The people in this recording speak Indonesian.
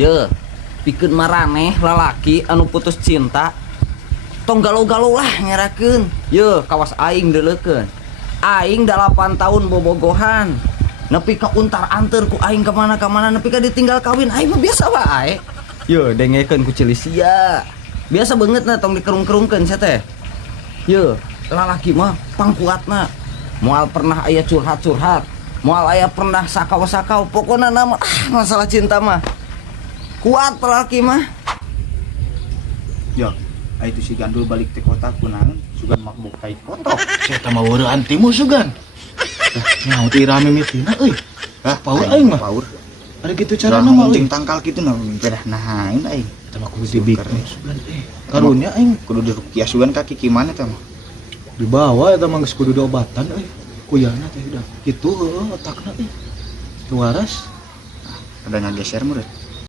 Ye, pikeun maraneh lalaki anu putus cinta tong galau-galau lah ngerakeun. Ye, kawas aing deuleukeun. Aing 8 tahun bobogohan. Nepi ka untar-anter ku aing kemana-kemana, nepi ka ditinggal kawin aing mah biasa wae. Ye, dengekeun ku Cilisia. Biasa banget na tong dikerung-kerungkeun sia teh. Ye, lalaki mah pangkuatna. Moal pernah aya curhat-curhat, moal aya pernah sakau-sakau, pokona nama masalah cinta mah kuat lalaki mah. Ya, itu si Gandul balik ke kota kunaon sugan makbuk kai foto. Saya mah weureu antimu sugan. Nyaho teh rame mitina euy. Paur aing mah. Paur. Ada gitu carana mah ting tangkal kitu nah bedah nahain aing. Eta mah kudu dibikin sugan karunya aing Kudu dirukiah sugan kaki gimana teh mah. dibawa eta mah geus kudu diobatan euy. Kuyana teh udah kitu otakna euy. Teu waras. Ada ngageser murid.